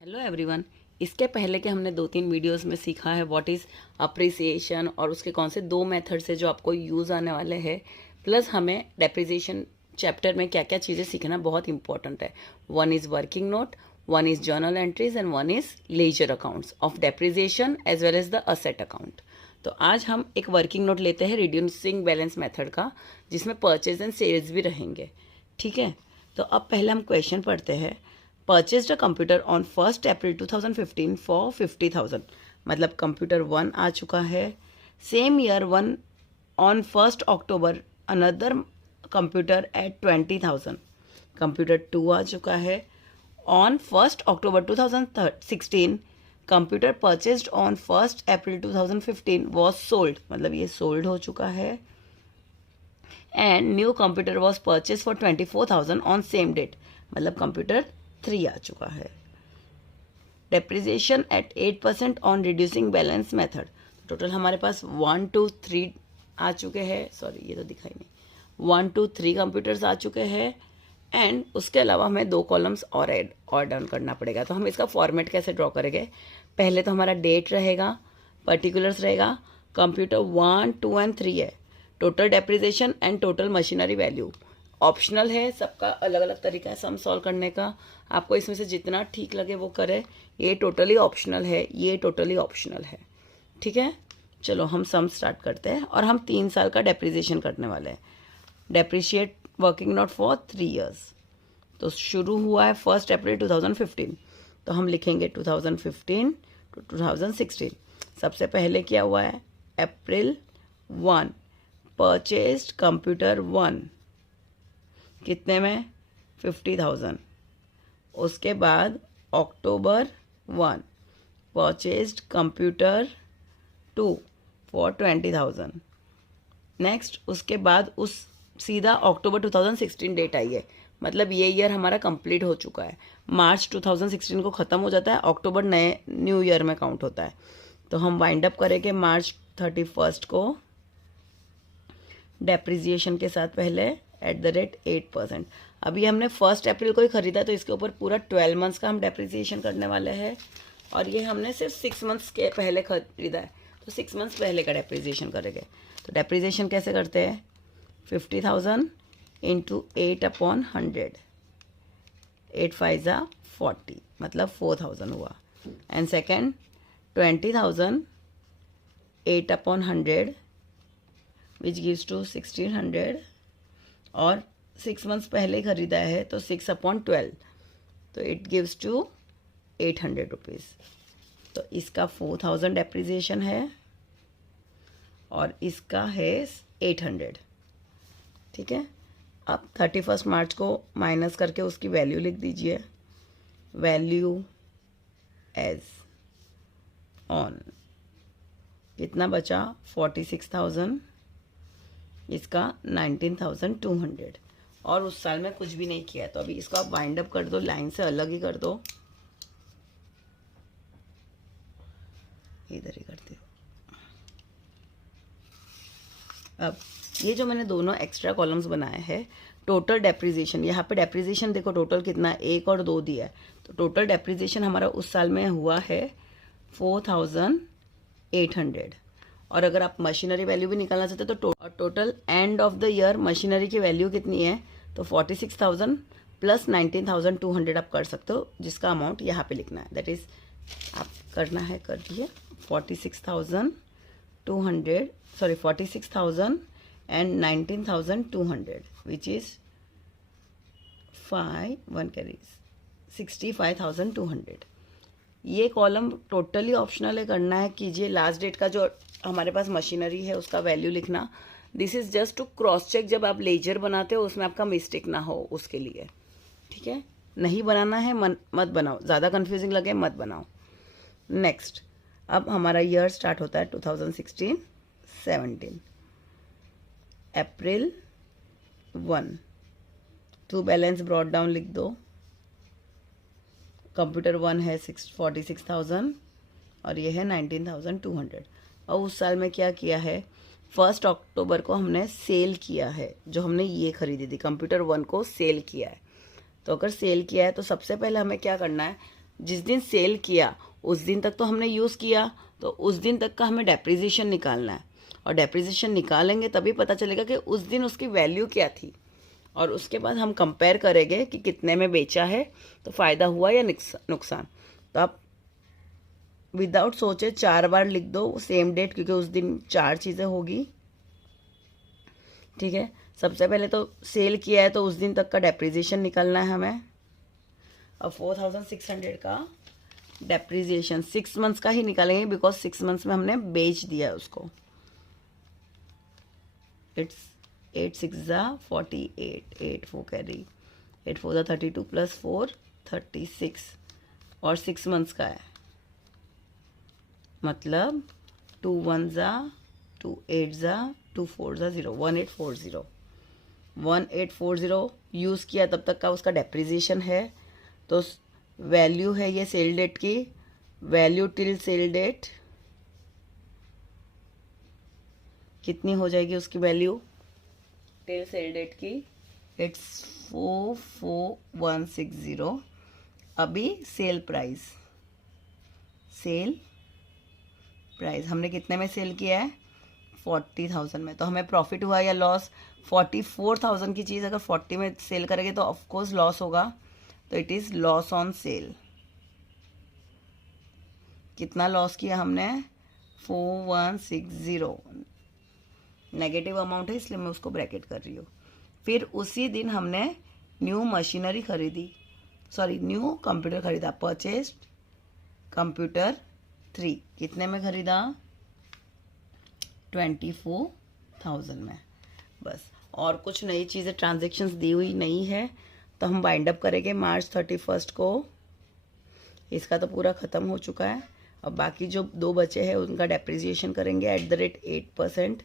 Hello everyone. इसके पहले के हमने 2-3 वीडियोस में सीखा है व्हाट इज़ अप्रिसिएशन और उसके कौन से 2 मेथड्स है जो आपको यूज़ आने वाले हैं। प्लस हमें डेप्रिसिएशन चैप्टर में क्या क्या चीज़ें सीखना बहुत इंपॉर्टेंट है। One is working note, one is journal entries and one is ledger accounts of depreciation as well as the asset account. तो आज हम एक वर्किंग नोट लेते हैं रिड्यूसिंग बैलेंस मेथड का, जिसमें परचेज एंड सेल्स भी रहेंगे। ठीक है, तो अब पहले हम क्वेश्चन पढ़ते हैं। Purchased a computer on 1 April 2015 for 50,000, मतलब कंप्यूटर 1 आ चुका है। Same year one on 1 October another computer at 20,000, computer 2 आ चुका है। On 1 October 2016 computer purchased on 1 April 2015 was sold, मतलब ये सोल्ड हो चुका है। And new computer was purchase for 24,000 on same date, मतलब कंप्यूटर 3 आ चुका है। Depreciation eight 8% on reducing balance method. Total हमारे पास 1 2 3 आ चुके हैं। सॉरी, ये तो दिखाई नहीं। 1 2 3 कंप्यूटर्स आ चुके हैं एंड उसके अलावा हमें 2 कॉलम्स और डन करना पड़ेगा। तो हम इसका फॉर्मेट कैसे ड्रॉ करेंगे? पहले तो हमारा डेट रहेगा, पर्टिकुलर्स रहेगा, कंप्यूटर 1 2 एंड 3 है, total depreciation and total machinery value. Optional है, सबका अलग अलग तरीका है सम सॉल्व करने का। आपको इसमें से जितना ठीक लगे वो करें। ये टोटली ऑप्शनल है, ये टोटली ऑप्शनल है। ठीक है, चलो हम सम स्टार्ट करते हैं और हम 3 साल का डेप्रिसिएशन करने वाले हैं। Depreciate working note for 3 years. तो शुरू हुआ है 1 अप्रैल 2015, तो हम लिखेंगे 2015 टू 2016। सबसे पहले क्या हुआ है? अप्रैल 1 परचेस्ड कंप्यूटर 1 कितने में? 50,000। उसके बाद अक्टूबर 1 परचेस्ड कंप्यूटर 2 फॉर 20,000। नेक्स्ट उसके बाद उस सीधा अक्टूबर 2016 डेट आई है, मतलब ये ईयर हमारा कंप्लीट हो चुका है। मार्च 2016 को ख़त्म हो जाता है, अक्टूबर नए न्यू ईयर में काउंट होता है। तो हम वाइंड अप करेंगे मार्च 31 को डेप्रिसिएशन के साथ पहले @8%। अभी हमने 1 अप्रैल को ही ख़रीदा, तो इसके ऊपर पूरा 12 मंथ्स का हम डेप्रिसिएशन करने वाले हैं। और ये हमने सिर्फ 6 मंथ्स के पहले ख़रीदा है, तो 6 मंथ्स पहले का डेप्रिसिएशन करेंगे। तो डेप्रिसिएशन कैसे करते हैं? 50,000 इंटू 8/100, 8 5 ज़ा 40, मतलब 4,000 हुआ। And second 20,000 8/100 which gives to 1,600, और 6 मंथ्स पहले ख़रीदा है तो 6/12, तो इट गिव्स टू 800 रुपीज़। तो इसका 4,000 डेप्रिसिएशन है और इसका है 800। ठीक है, अब 31 मार्च को माइनस करके उसकी वैल्यू लिख दीजिए। वैल्यू एज ऑन कितना बचा? 46,000, इसका 19,200। और उस साल में कुछ भी नहीं किया, तो अभी इसको आप वाइंड अप कर दो, लाइन से अलग ही कर दो, इधर ही करते हो। अब ये जो मैंने दोनों एक्स्ट्रा कॉलम्स बनाए हैं, टोटल डेप्रिसिएशन, यहाँ पे डेप्रिसिएशन देखो टोटल कितना, 1 और 2 दिया है। तो टोटल डेप्रिसिएशन हमारा उस साल में हुआ है 4,800। और अगर आप मशीनरी वैल्यू भी निकालना चाहते हो तो total end of the year machinery की वैल्यू कितनी है? तो 46,000 प्लस 19,200 आप कर सकते हो, जिसका अमाउंट यहाँ पे लिखना है। दैट इज़ आप करना है, कर दिए। 46,200 सॉरी 46,000 एंड 19,200 विच इज़ 65,200। ये कॉलम टोटली ऑप्शनल है, करना है कीजिए। लास्ट डेट का जो हमारे पास मशीनरी है उसका वैल्यू लिखना। This is just to cross check, जब आप लेजर बनाते हो उसमें आपका मिस्टेक ना हो उसके लिए। ठीक है, नहीं बनाना है मत बनाओ, ज़्यादा कंफ्यूजिंग लगे मत बनाओ। नेक्स्ट, अब हमारा ईयर स्टार्ट होता है 2016-17। अप्रैल 1 टू बैलेंस ब्रॉड डाउन लिख दो। कंप्यूटर 1 है 46,000 और ये है 19,200। और उस साल में क्या किया है? 1 अक्टूबर को हमने सेल किया है, जो हमने ये खरीदी थी कंप्यूटर 1 को सेल किया है। तो अगर सेल किया है तो सबसे पहले हमें क्या करना है? जिस दिन सेल किया उस दिन तक तो हमने यूज़ किया, तो उस दिन तक का हमें डेप्रिसिएशन निकालना है, और डेप्रिसिएशन निकालेंगे तभी पता चलेगा कि उस दिन उसकी वैल्यू क्या थी, और उसके बाद हम कंपेयर करेंगे कि कितने में बेचा है, तो फ़ायदा हुआ या नुकसान। तो आप विदाउट सोचे 4 बार लिख दो सेम डेट, क्योंकि उस दिन 4 चीज़ें होगी। ठीक है, सबसे पहले तो सेल किया है तो उस दिन तक का डेप्रिसिएशन निकालना है हमें। अब 4600 का डेप्रिसिएशन 6 मंथ्स का ही निकालेंगे, बिकॉज 6 मंथ्स में हमने बेच दिया उसको। इट्स 8 6 ज़ा 48, 8 4 कैरी, 8 4 ज़ा 32 प्लस 4 36, और 6 मंथ्स का है, मतलब 2 1 ज़ा 2 8 ज़ा 2 4 ज़ा 0, 1840, 1840 यूज़ किया तब तक का उसका डेप्रिसिएशन है। तो वैल्यू है ये सेल डेट की, वैल्यू टिल सेल डेट कितनी हो जाएगी उसकी वैल्यू टिल सेल डेट की, इट्स 44160। अभी सेल प्राइस हमने कितने में सेल किया है, 40,000 में। तो हमें प्रॉफिट हुआ या लॉस, 44,000 की चीज़ अगर 40 में सेल करेंगे तो ऑफकोर्स लॉस होगा, तो it is loss on sale. कितना लॉस किया हमने, 4160, नेगेटिव अमाउंट है इसलिए मैं उसको ब्रैकेट कर रही हूँ। फिर उसी दिन हमने न्यू मशीनरी खरीदी, न्यू कंप्यूटर खरीदा, परचेस्ड कंप्यूटर 3, कितने में खरीदा, 24,000 में। बस, और कुछ नई चीज़ें ट्रांजेक्शन्स दी हुई नहीं है, तो हम बाइंड अप करेंगे मार्च 31 को। इसका तो पूरा ख़त्म हो चुका है। अब बाकी जो 2 बचे हैं उनका डेप्रिसिएशन करेंगे @8%।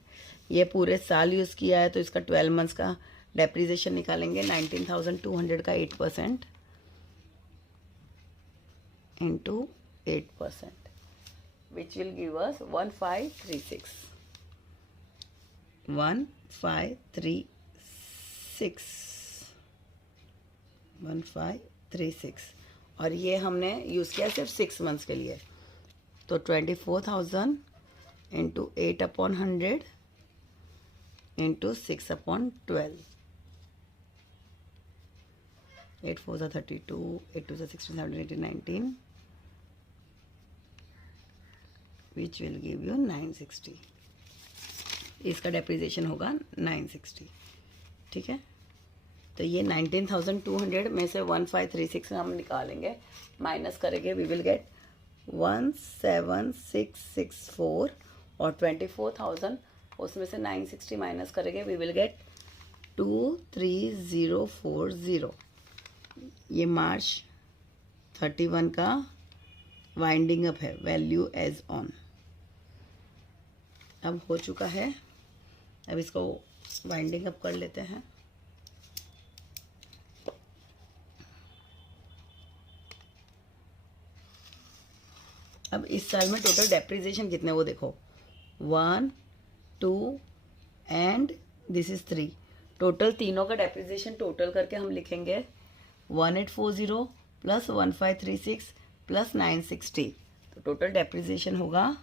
ये पूरे साल यूज़ किया है तो इसका 12 मंथ्स का डेप्रिसिएशन निकालेंगे, 19,200 का 8% into 8%, which will give us 1536, 1536, और ये हमने यूज़ किया सिर्फ 6 मंथ्स के लिए। तो 24,000 इंटू 8/100 इंटू 6/12, 8 4 ज़ा 32, 8 2 ज़ा 16, 17 18 19, विच विल गिव यू 960। इसका डेप्रिसिएशन होगा 960। ठीक है, तो ये 19,200 में से 1536 हम निकालेंगे, माइनस करेंगे, वी विल गेट 17664, और 24,000 उसमें से 960 माइनस करेंगे, वी विल गेट 23040। ये मार्च 31 का वाइंडिंग अप है, वैल्यू एज ऑन। अब हो चुका है, अब इसको वाइंडिंग अप कर लेते हैं। अब इस साल में टोटल डेप्रिसिएशन कितने, वो देखो, 1 2 एंड दिस इज 3, टोटल तीनों का डेप्रिसिएशन टोटल करके हम लिखेंगे 1840 प्लस 1536 प्लस 960, तो टोटल डेप्रिसिएशन होगा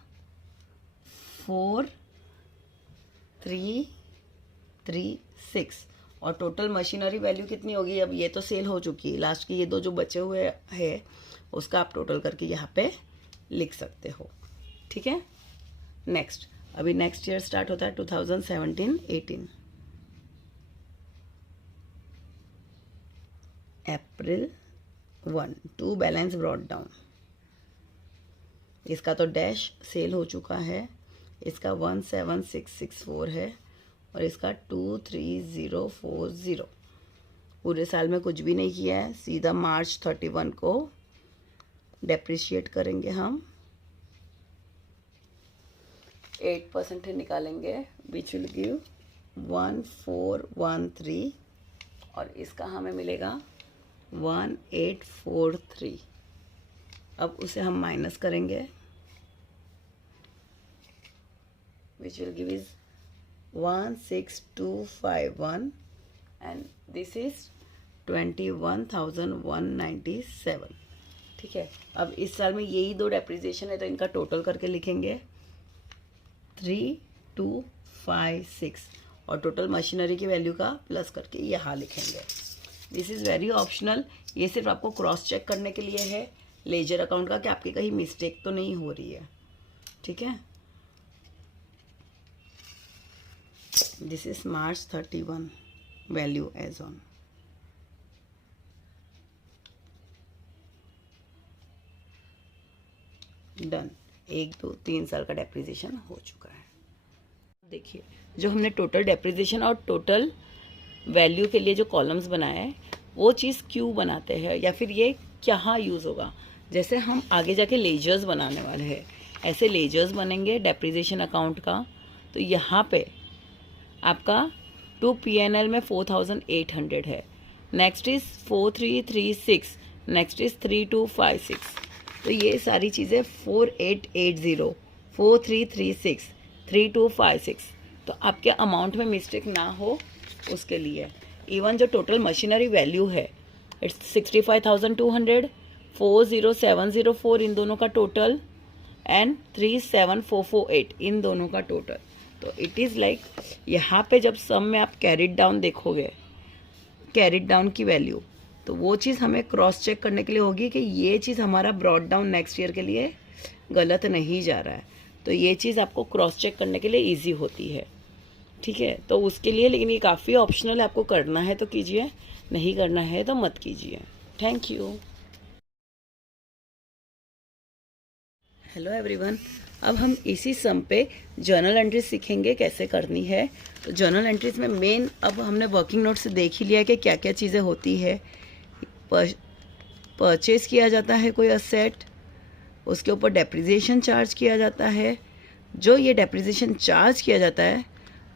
4336, और टोटल मशीनरी वैल्यू कितनी होगी, अब ये तो सेल हो चुकी है, लास्ट की ये 2 जो बचे हुए हैं उसका आप टोटल करके यहाँ पे लिख सकते हो। ठीक है, नेक्स्ट, अभी नेक्स्ट ईयर स्टार्ट होता है 2017-18, अप्रैल 1 टू बैलेंस ब्रॉट डाउन। इसका तो डैश सेल हो चुका है, इसका 17664 है, और इसका 23040। पूरे साल में कुछ भी नहीं किया है, सीधा मार्च 31 को डेप्रिशिएट करेंगे हम, 8% निकालेंगे, विच विल गिव 1413, और इसका हमें मिलेगा 1843। अब उसे हम माइनस करेंगे, which will give is 16251, and this is 21,197। ठीक है। अब इस साल में यही 2 डेप्रिसिएशन है तो इनका टोटल करके लिखेंगे 3256 और टोटल मशीनरी की वैल्यू का प्लस करके यहाँ लिखेंगे। दिस इज़ वेरी ऑप्शनल, ये सिर्फ आपको क्रॉस चेक करने के लिए है लेजर अकाउंट का कि आपकी कहीं मिस्टेक तो नहीं हो रही है। ठीक है, this is March 31 value as on. Done, 1 2 3 साल का डेप्रिसिएशन हो चुका है। देखिए जो हमने टोटल डेप्रिसिएशन और टोटल वैल्यू के लिए जो कॉलम्स बनाया है वो चीज़ क्यों बनाते हैं या फिर ये क्या यूज़ होगा। जैसे हम आगे जाके लेजर्स बनाने वाले हैं, ऐसे लेजर्स बनेंगे डेप्रिसिएशन अकाउंट का, तो यहाँ पे आपका टू P&L में 4800 है, नेक्स्ट इज़ 4336, नेक्स्ट इज़ 3256, तो ये सारी चीज़ें 4880, 4336, 3256, तो आपके अमाउंट में मिस्टेक ना हो उसके लिए। इवन जो टोटल मशीनरी वैल्यू है इट्स 65,200, 40704 इन दोनों का टोटल एंड 37448 इन दोनों का टोटल। तो इट इज़ लाइक यहाँ पे जब सम में आप कैरिड डाउन देखोगे, कैरिड डाउन की वैल्यू, तो वो चीज़ हमें क्रॉस चेक करने के लिए होगी कि ये चीज़ हमारा ब्रॉड डाउन नेक्स्ट ईयर के लिए गलत नहीं जा रहा है, तो ये चीज़ आपको क्रॉस चेक करने के लिए ईजी होती है। ठीक है, तो उसके लिए, लेकिन ये काफ़ी ऑप्शनल है, आपको करना है तो कीजिए, नहीं करना है तो मत कीजिए। Thank you. हेलो एवरीवन, अब हम इसी सम पे जर्नल एंट्रीज सीखेंगे कैसे करनी है। तो जर्नल एंट्रीज में मेन, अब हमने वर्किंग नोट से देख ही लिया कि क्या क्या चीज़ें होती है। परचेज किया जाता है कोई असेट, उसके ऊपर डेप्रिसिएशन चार्ज किया जाता है, जो ये डेप्रिसिएशन चार्ज किया जाता है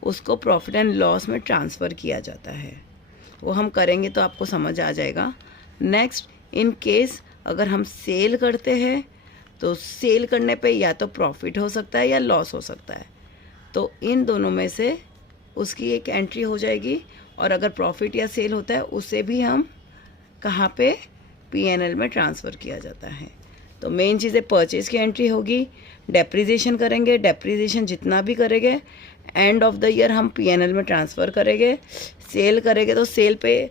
उसको प्रॉफिट एंड लॉस में ट्रांसफ़र किया जाता है। वो हम करेंगे तो आपको समझ आ जाएगा। नेक्स्ट, इन केस अगर हम सेल करते हैं तो सेल करने पे या तो प्रॉफिट हो सकता है या लॉस हो सकता है, तो इन दोनों में से उसकी एक एंट्री हो जाएगी। और अगर प्रॉफिट या सेल होता है उसे भी हम कहाँ पे P&L में ट्रांसफ़र किया जाता है। तो मेन चीज़ें परचेज़ की एंट्री होगी, डेप्रिसिएशन करेंगे, डेप्रिसिएशन जितना भी करेंगे एंड ऑफ द ईयर हम P&L में ट्रांसफ़र करेंगे। सेल करेंगे तो सेल पे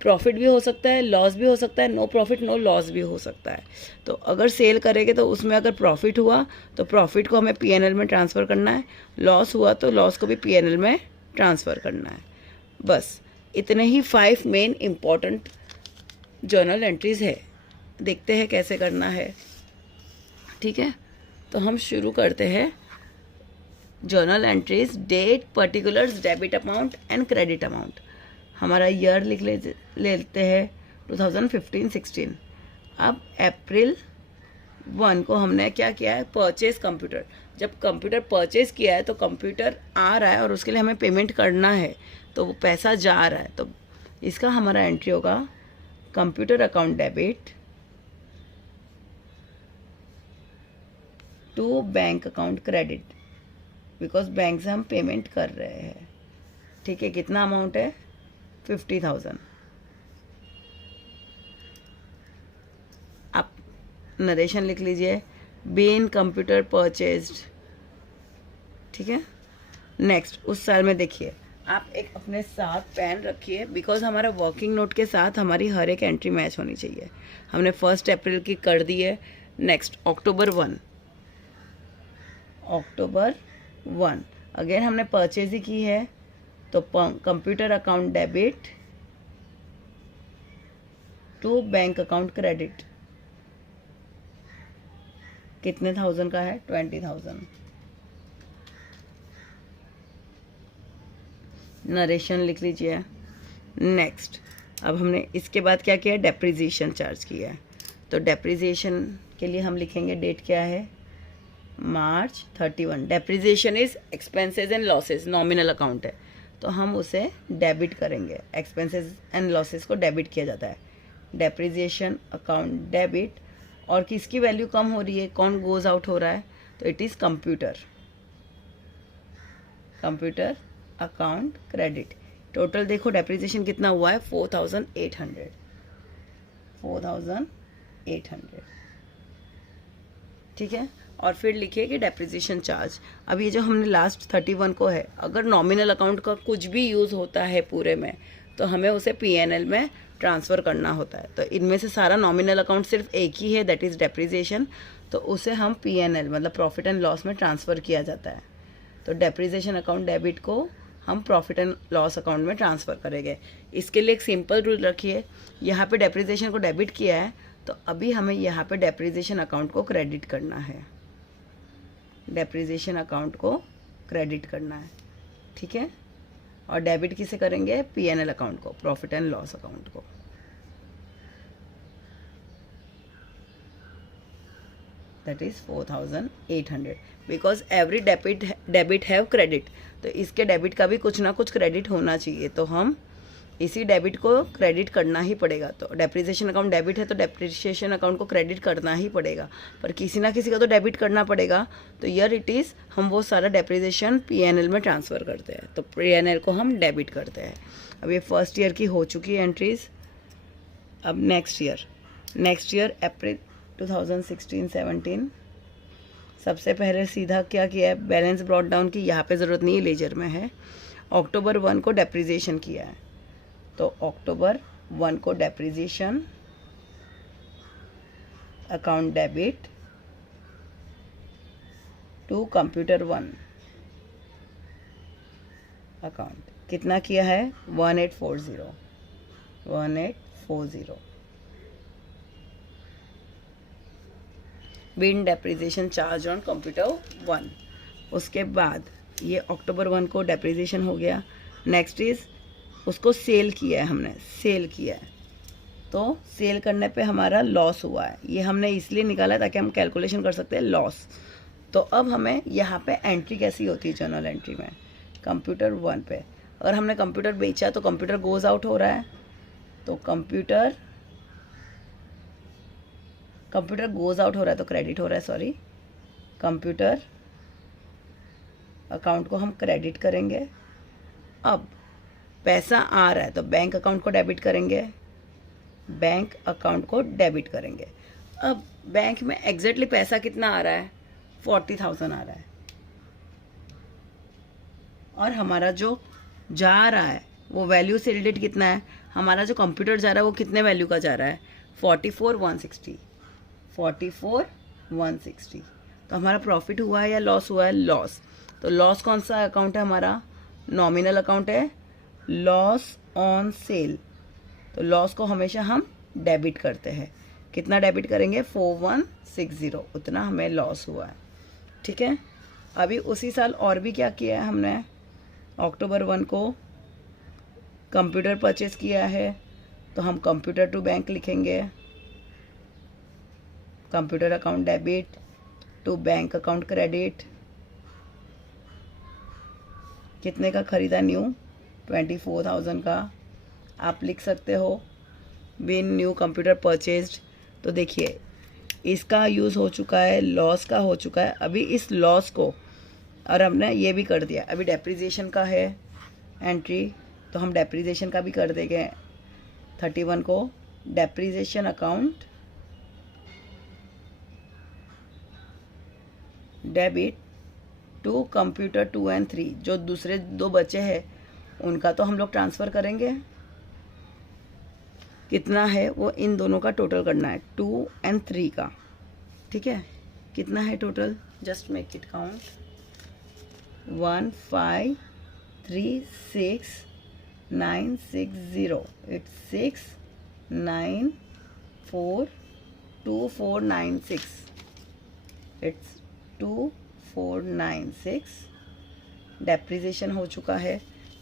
प्रॉफिट भी हो सकता है, लॉस भी हो सकता है, नो प्रॉफिट नो लॉस भी हो सकता है। तो अगर सेल करेंगे तो उसमें अगर प्रॉफिट हुआ तो प्रॉफिट को हमें P&L में ट्रांसफ़र करना है, लॉस हुआ तो लॉस को भी P&L में ट्रांसफ़र करना है। बस इतने ही 5 मेन इम्पॉर्टेंट जर्नल एंट्रीज़ है। देखते हैं कैसे करना है। ठीक है, तो हम शुरू करते हैं। Journal entries, date, particulars, debit amount and credit amount. हमारा ईयर लिख लेते हैं 2015-16। अब अप्रैल 1 को हमने क्या किया है, परचेज कंप्यूटर। जब कंप्यूटर परचेज किया है तो कंप्यूटर आ रहा है और उसके लिए हमें पेमेंट करना है, तो वो पैसा जा रहा है, तो इसका हमारा एंट्री होगा computer account debit to bank account credit, because bank से हम पेमेंट कर रहे हैं। ठीक है, कितना अमाउंट है, 50,000। आप नरेशन लिख लीजिए, बीन कंप्यूटर परचेज्ड। ठीक है, नेक्स्ट, उस साल में देखिए आप एक अपने साथ पेन रखिए, बिकॉज हमारा वर्किंग नोट के साथ हमारी हर एक एंट्री मैच होनी चाहिए। हमने 1 अप्रैल की कर दी है। नेक्स्ट, अक्टूबर 1 अगेन हमने परचेज ही की है, तो computer account debit to bank account credit. कितने थाउजेंड का है, 20,000। नरेशन लिख लीजिए। नेक्स्ट, अब हमने इसके बाद क्या किया, डेप्रिसिएशन चार्ज किया है, तो डेप्रिसिएशन के लिए हम लिखेंगे, डेट क्या है, March 31। Depreciation is expenses and losses, nominal account है, तो हम उसे डेबिट करेंगे। एक्सपेंसेस एंड लॉसेस को डेबिट किया जाता है। डेप्रिसिएशन अकाउंट डेबिट, और किसकी वैल्यू कम हो रही है, कौन गोज आउट हो रहा है, तो it is computer account credit. Total देखो डेप्रिसिएशन कितना हुआ है, 4,800। 800, ठीक है। और फिर लिखिए कि डेप्रिसिएशन चार्ज। अब ये जो हमने लास्ट 31 को है, अगर नॉमिनल अकाउंट का कुछ भी यूज़ होता है पूरे में तो हमें उसे P&L में ट्रांसफ़र करना होता है। तो इनमें से सारा नॉमिनल अकाउंट सिर्फ एक ही है, दैट इज़ डेप्रिसिएशन, तो उसे हम P&L मतलब प्रॉफिट एंड लॉस में ट्रांसफ़र किया जाता है। तो डेप्रिसिएशन अकाउंट डेबिट को हम प्रॉफिट एंड लॉस अकाउंट में ट्रांसफ़र करेंगे। इसके लिए एक सिंपल रूल रखिए, यहाँ पे डेप्रिसिएशन को डेबिट किया है तो अभी हमें यहाँ पे डेप्रिसिएशन अकाउंट को क्रेडिट करना है, डेप्रिसिएशन अकाउंट को क्रेडिट करना है, ठीक है। और डेबिट किसे करेंगे? P&L अकाउंट को, प्रॉफिट एंड लॉस अकाउंट को। That is 4800 because every debit have credit. तो इसके डेबिट का भी कुछ ना कुछ क्रेडिट होना चाहिए, तो हम इसी डेबिट को क्रेडिट करना ही पड़ेगा। तो डेप्रिसिएशन अकाउंट डेबिट है तो डेप्रिसिएशन अकाउंट को क्रेडिट करना ही पड़ेगा, पर किसी ना किसी का तो डेबिट करना पड़ेगा। तो ईयर इट इज़ हम वो सारा डेप्रिसिएशन P&L में ट्रांसफ़र करते हैं, तो P&L को हम डेबिट करते हैं। अब ये फर्स्ट ईयर की हो चुकी है एंट्रीज। अब नेक्स्ट ईयर अप्रैल 2016-17 सबसे पहले सीधा क्या किया है? बैलेंस ब्रॉट डाउन की, यहाँ पे ज़रूरत नहीं है, लेजर में है। अक्टूबर 1 को डेप्रिसिएशन किया है, तो अक्टूबर 1 को depreciation account debit to computer 1 account. कितना किया है? 1840 being depreciation charge on computer 1। उसके बाद ये अक्टूबर 1 को डेप्रिसिएशन हो गया। नेक्स्ट इज उसको सेल किया है, हमने सेल किया है, तो सेल करने पे हमारा लॉस हुआ है। ये हमने इसलिए निकाला है ताकि हम कैलकुलेशन कर सकते हैं लॉस। तो अब हमें यहाँ पे एंट्री कैसी होती है जर्नल एंट्री में? कंप्यूटर 1 पे अगर हमने कंप्यूटर बेचा तो कंप्यूटर गोज आउट हो रहा है, तो कंप्यूटर गोज आउट हो रहा है तो क्रेडिट हो रहा है, सॉरी। कंप्यूटर अकाउंट को हम क्रेडिट करेंगे। अब पैसा आ रहा है तो बैंक अकाउंट को डेबिट करेंगे, बैंक अकाउंट को डेबिट करेंगे। अब बैंक में एग्जैक्टली पैसा कितना आ रहा है? 40,000 आ रहा है, और हमारा जो जा रहा है वो वैल्यू से रिलेटेड कितना है? हमारा जो कंप्यूटर जा रहा है वो कितने वैल्यू का जा रहा है? 44,160। तो हमारा प्रॉफिट हुआ है या लॉस हुआ है? लॉस। तो लॉस कौन सा अकाउंट है हमारा? नॉमिनल अकाउंट है, लॉस ऑन सेल। तो लॉस को हमेशा हम डेबिट करते हैं। कितना डेबिट करेंगे? 4160, उतना हमें लॉस हुआ है, ठीक है। अभी उसी साल और भी क्या किया है हमने? अक्टूबर 1 को कंप्यूटर परचेस किया है, तो हम कंप्यूटर टू बैंक लिखेंगे, computer account debit to bank account credit. कितने का खरीदा? न्यू 24,000 का। आप लिख सकते हो बिन न्यू कंप्यूटर परचेज्ड। तो देखिए इसका यूज़ हो चुका है, लॉस का हो चुका है। अभी इस लॉस को, और हमने ये भी कर दिया, अभी डेप्रिसिएशन का है एंट्री, तो हम डेप्रिसिएशन का भी कर देंगे 31 को। Depreciation account debit to computer 2 और 3, जो दूसरे 2 बचे हैं उनका तो हम लोग ट्रांसफ़र करेंगे। कितना है वो इन दोनों का टोटल करना है, 2 और 3 का, ठीक है। कितना है total? Just make it count. 1536960, it's 6942496, it's 2496 depreciation हो चुका है,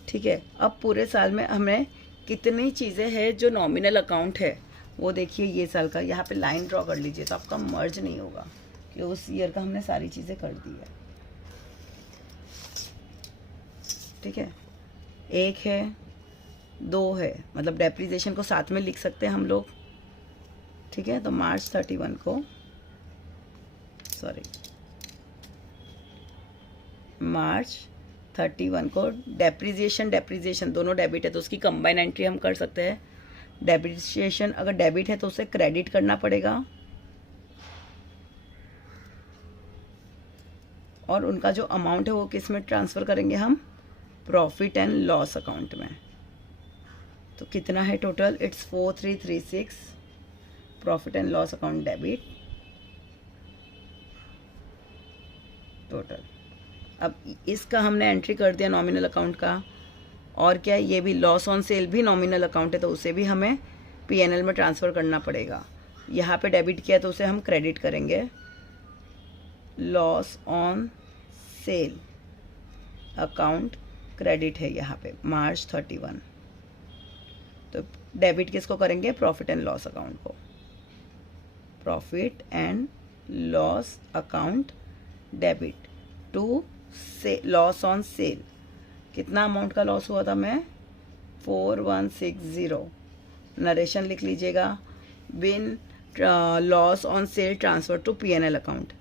ठीक है। अब पूरे साल में हमें कितनी चीज़ें हैं जो नॉमिनल अकाउंट है वो देखिए। ये साल का यहाँ पे लाइन ड्रॉ कर लीजिए तो आपका मर्ज नहीं होगा कि उस ईयर का हमने सारी चीज़ें कर दी है, ठीक है। 1 है, 2 है, मतलब डेप्रिसिएशन को साथ में लिख सकते हैं हम लोग, ठीक है। तो मार्च 31 को, सॉरी, मार्च 31 को डेप्रिसिएशन दोनों डेबिट है तो उसकी कंबाइन एंट्री हम कर सकते हैं। डेप्रिसिएशन अगर डेबिट है तो उसे क्रेडिट करना पड़ेगा, और उनका जो अमाउंट है वो किस में ट्रांसफ़र करेंगे हम, प्रॉफिट एंड लॉस अकाउंट में। तो कितना है total, it's 4336 profit and loss account debit total. अब इसका हमने एंट्री कर दिया नॉमिनल अकाउंट का, और क्या है, ये भी लॉस ऑन सेल भी नॉमिनल अकाउंट है तो उसे भी हमें पीएनएल में ट्रांसफ़र करना पड़ेगा। यहाँ पे डेबिट किया तो उसे हम क्रेडिट करेंगे, loss on sale account credit है यहाँ पे मार्च 31। तो डेबिट किसको करेंगे, प्रॉफिट एंड लॉस अकाउंट को, profit and loss account debit to से लॉस ऑन सेल। कितना अमाउंट का लॉस हुआ था मैं, 4160। नरेशन लिख लीजिएगा, being loss on sale transfer to PNL account.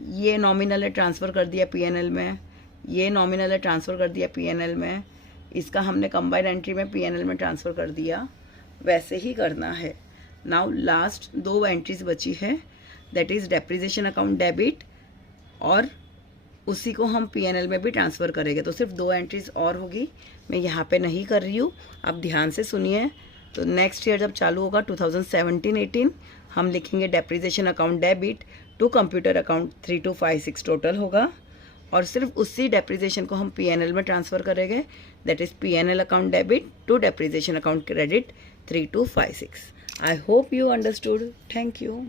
ये नॉमिनल है, ट्रांसफ़र कर दिया पीएनएल में, ये नॉमिनल है, ट्रांसफ़र कर दिया पीएनएल में, इसका हमने कंबाइंड एंट्री में पीएनएल में ट्रांसफ़र कर दिया। वैसे ही करना है। नाउ लास्ट 2 एंट्रीज बची है, that is depreciation account debit, और उसी को हम पीएनएल में भी ट्रांसफ़र करेंगे। तो सिर्फ 2 एंट्रीज और होगी, मैं यहाँ पे नहीं कर रही हूँ, आप ध्यान से सुनिए। तो नेक्स्ट ईयर जब चालू होगा 2017-18, हम लिखेंगे depreciation account debit to computer account 3256 total होगा, और सिर्फ उसी डेप्रिसिएशन को हम पीएनएल में ट्रांसफ़र करेंगे, that is PNL account debit to depreciation account credit 3256। I hope you understood. Thank you.